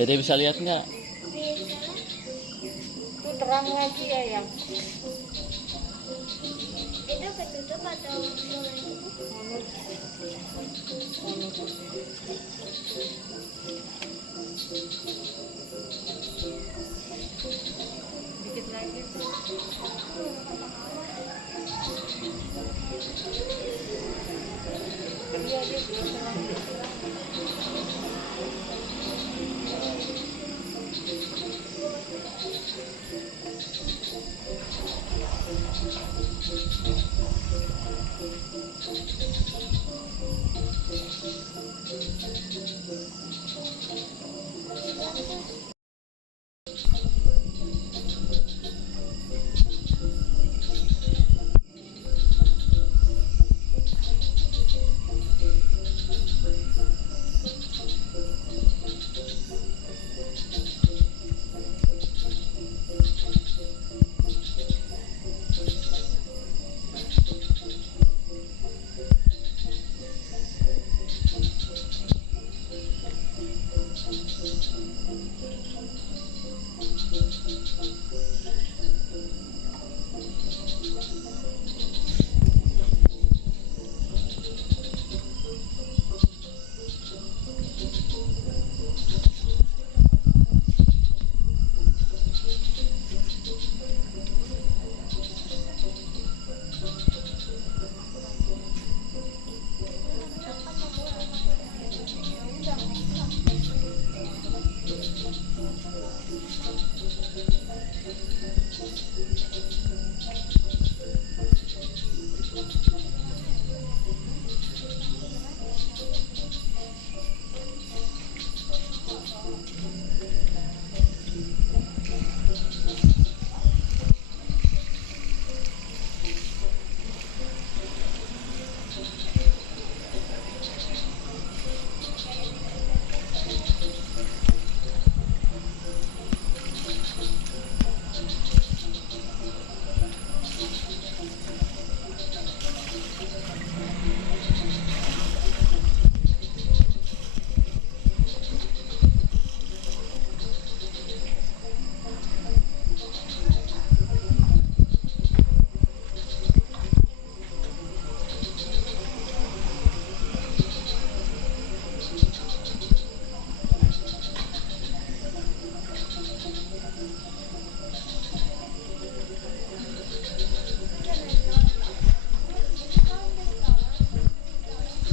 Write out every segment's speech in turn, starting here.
Dede bisa lihat nggak? Itu terang lagi ya yang Itu ketutup atau boleh? dikit lagi tuh. Iya dia belum terang.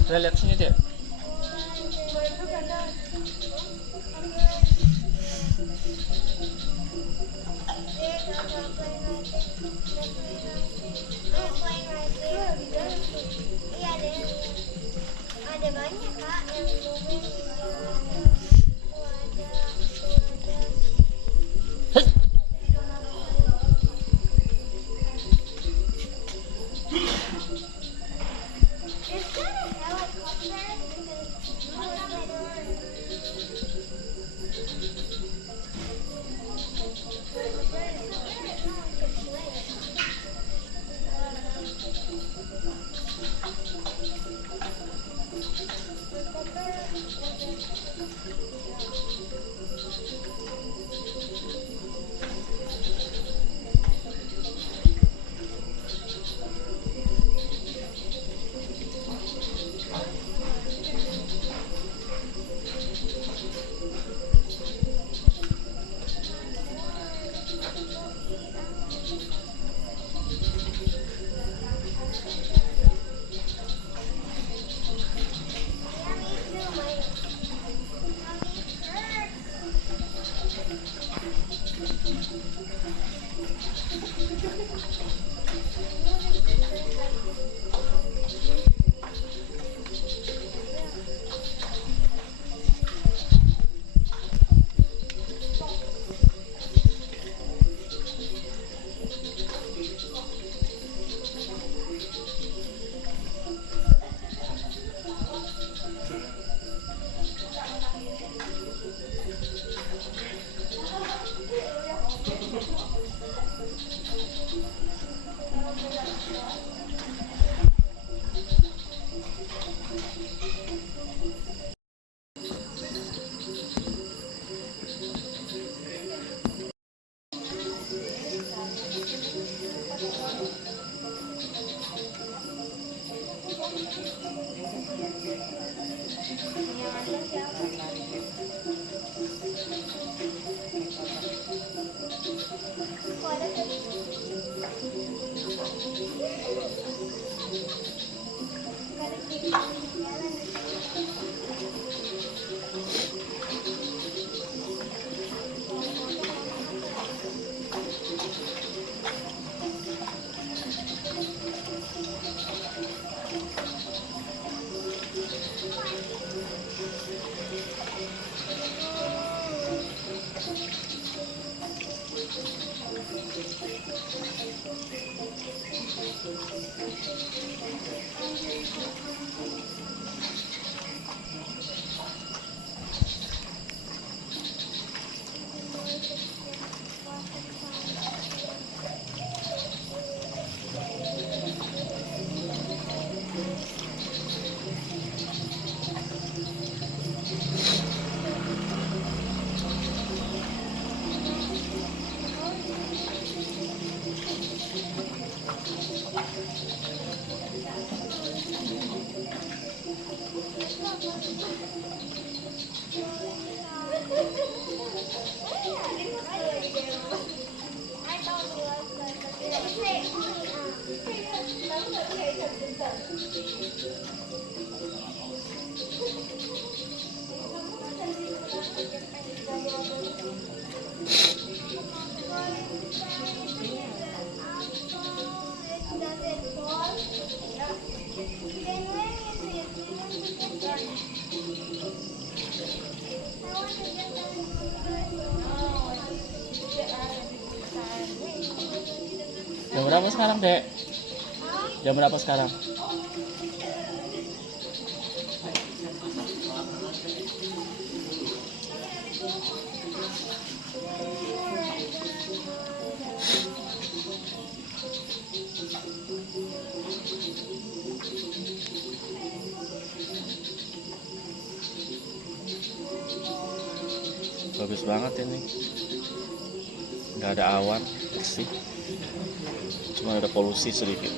Kita lihat sini deh. Ada banyak kak yang moving. Hei. Is that a helicopter? Because what's going on? Yang ada siapa? Kok ada tuh? Nggak ada di jalan. Jam berapa sekarang, Dek? Jam berapa sekarang? Bagus banget ini. Nggak ada awan, bersih. Cuma ada polusi sedikit.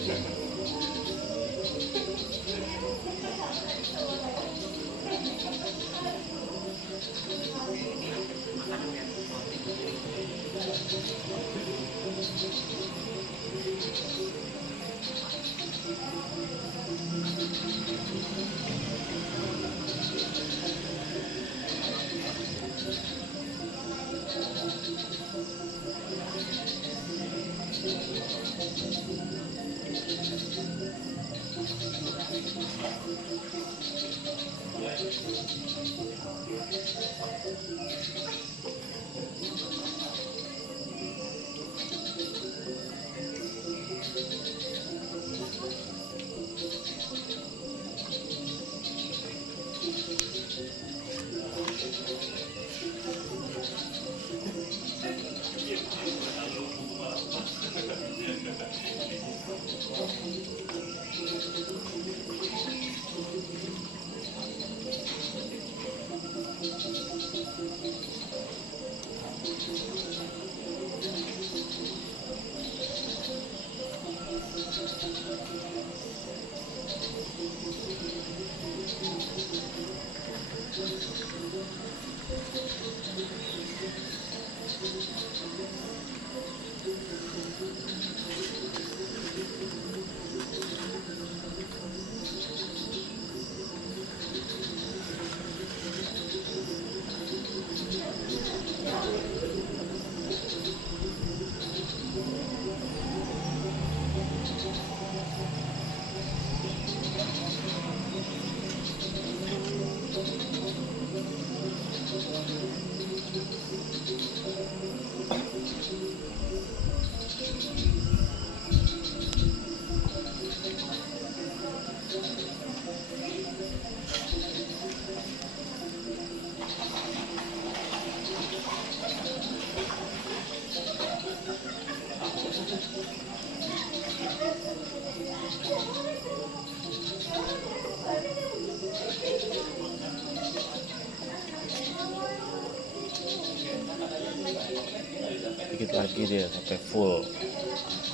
Pagi dia sampai full.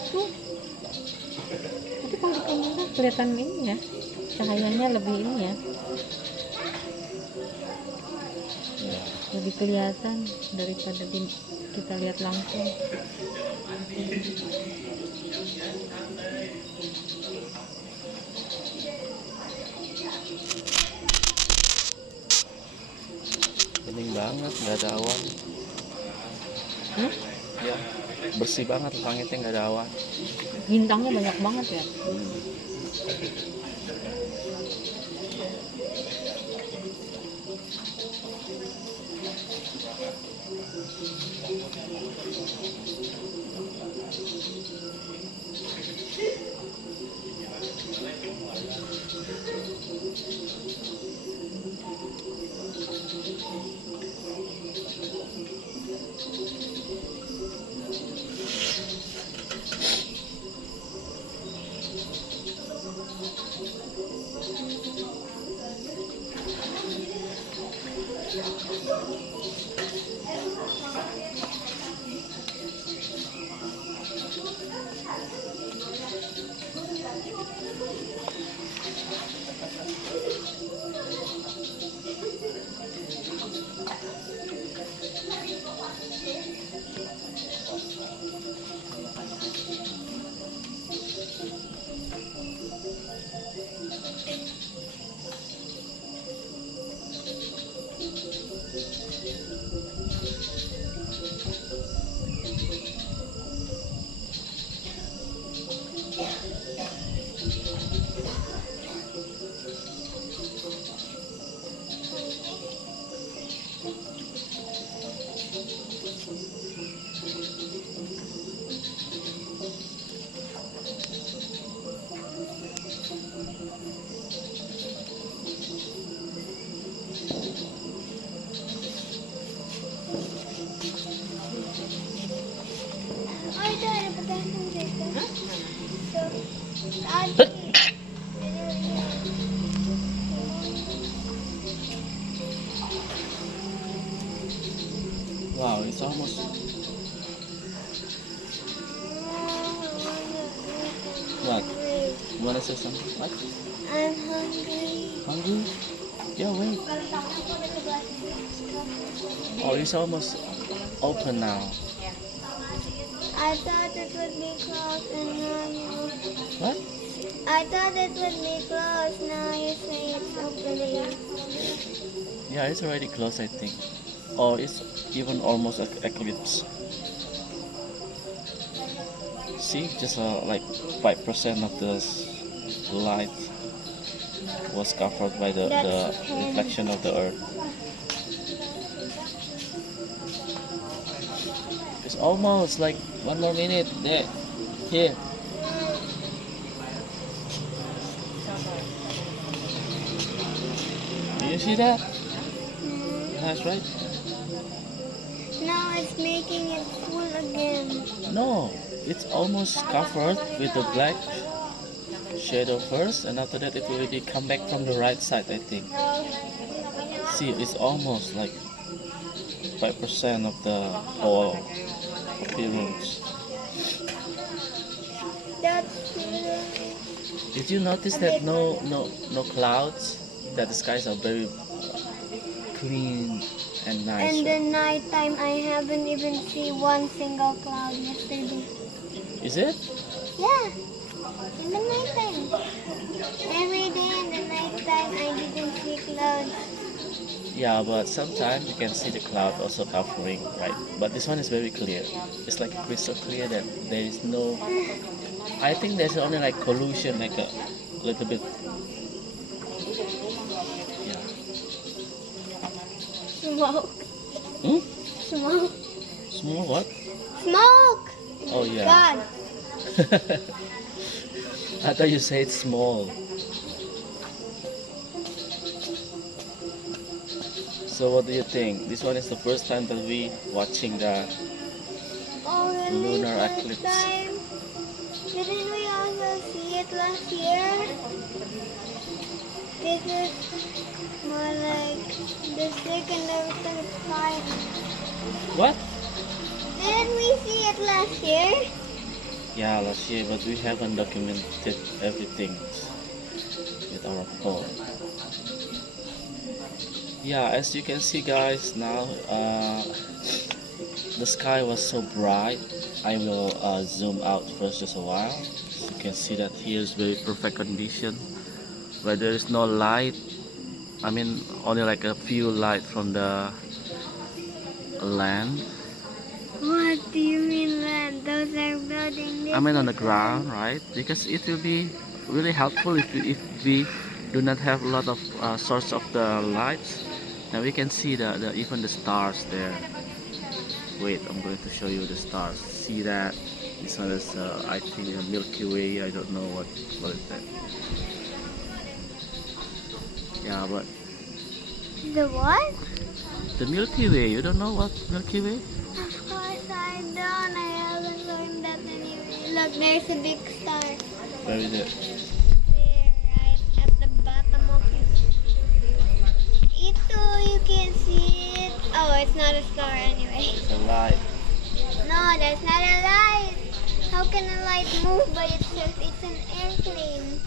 Tuh. Tapi kalau di kamera kelihatan ini ya, cahayanya lebih ini ya, Ya. lebih kelihatan daripada kita lihat langsung. Bening banget, nggak ada awan. Ya, bersih banget langitnya, nggak ada awan. Bintangnya banyak banget ya. Oh, itu ada pegangan gitu. Tadi. Wow, it's almost. What? You wanna say something? What? I'm hungry. Hungry? Yeah, wait. Oh, it's almost open now. I thought it would be closed and now What? I thought it would be closed. Now you say it's open again. Yeah, it's already closed, I think. Or it's even almost eclipse. See, just like 5% of the light was covered by the That's 10. reflection of the earth. It's almost like 1 more minute. There, here. Do you see that? That's right. Now it's making it full again. No, it's almost covered with the black shadow first, and after that it will already come back from the right side, I think. See, it's almost like 5% of the whole appearance. That's Did you notice that no clouds? That the skies are very clean and nice. in the Right? nighttime. I haven't even seen one single cloud yesterday. Is it? Yeah, in the nighttime. Every day in the nighttime, I didn't see clouds. Yeah, but sometimes you can see the cloud also covering, right? But this one is very clear. It's like crystal clear that there is no. I think there's only like collusion, like a little bit. Yeah. Smoke. Hmm? Smoke. Small what? Smoke! Oh yeah. God. I thought you said small. So what do you think? This one is the first time that we watching the Oh, really? Lunar First eclipse. time? Didn't we also see it last year? This is more like the second or third time. what? Didn't we see it last year? Yeah, last year, but we haven't documented everything with our phone. Yeah, as you can see, guys, now the sky was so bright. I will zoom out first just a while. So you can see that here is very perfect condition, where there is no light. I mean, only like a few light from the land. What do you mean that those are buildings? I mean on the ground, right? Because it will be really helpful if we do not have a lot of source of the lights. Now we can see the even the stars there. Wait, I'm going to show you the stars. See that? This one is I think a Milky Way. I don't know what is that. Yeah, but The what? the Milky Way. You don't know what Milky Way? Of course I don't. I haven't learned that anyway. Look, there's a big star. Where is it? There, right at the bottom of it. Ito, you can see it. Oh, it's not a star anyway. It's a light. No, that's not a light. How can a light move? But it's an airplane.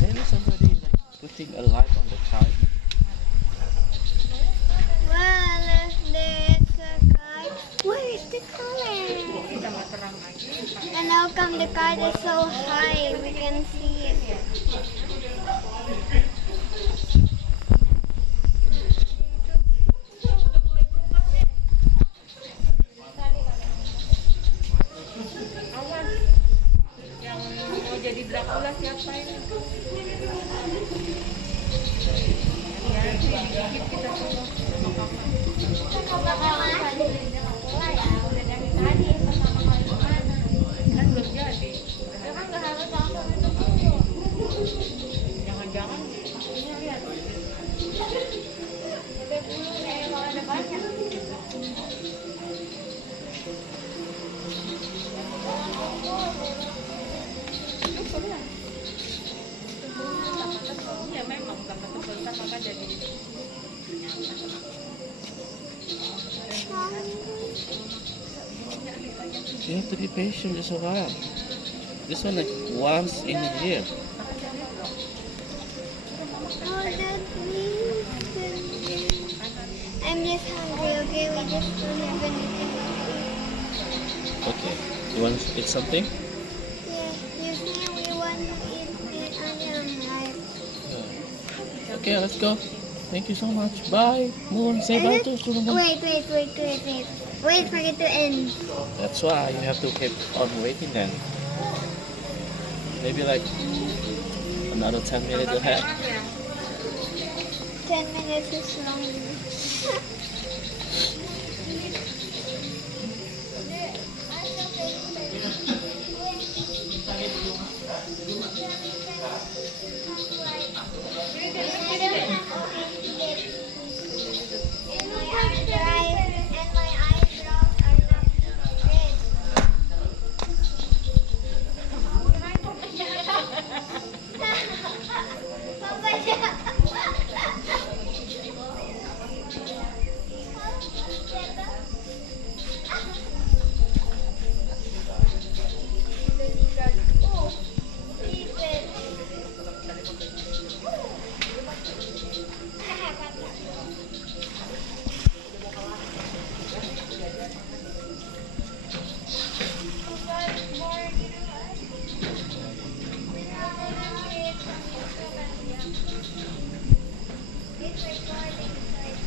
Maybe somebody like putting a light on the sky. Well, if there's a car, where is the color? And how come the car is so high? We can see it. Yang mau jadi Dracula siapa ini? Hati-hati, dikit kita semua sama kakak. Kan belum jadi. Jangan-jangan ini lihat. Ya memang dapat besar maka jadi You have to be patient just a while. This one like once in a year. Oh, that means I'm just hungry, okay? We just don't have anything to eat. Okay. You want to eat something? Yeah, you see, we want to eat the onion, right? Okay, let's go. Thank you so much. Bye. Moon, say bye to Moon. Wait. Wait for it to end. That's why you have to keep on waiting then. Maybe like another 10 minutes ahead. 10 minutes is long. And my eyebrows are not red. Oh, even. It's recording, so I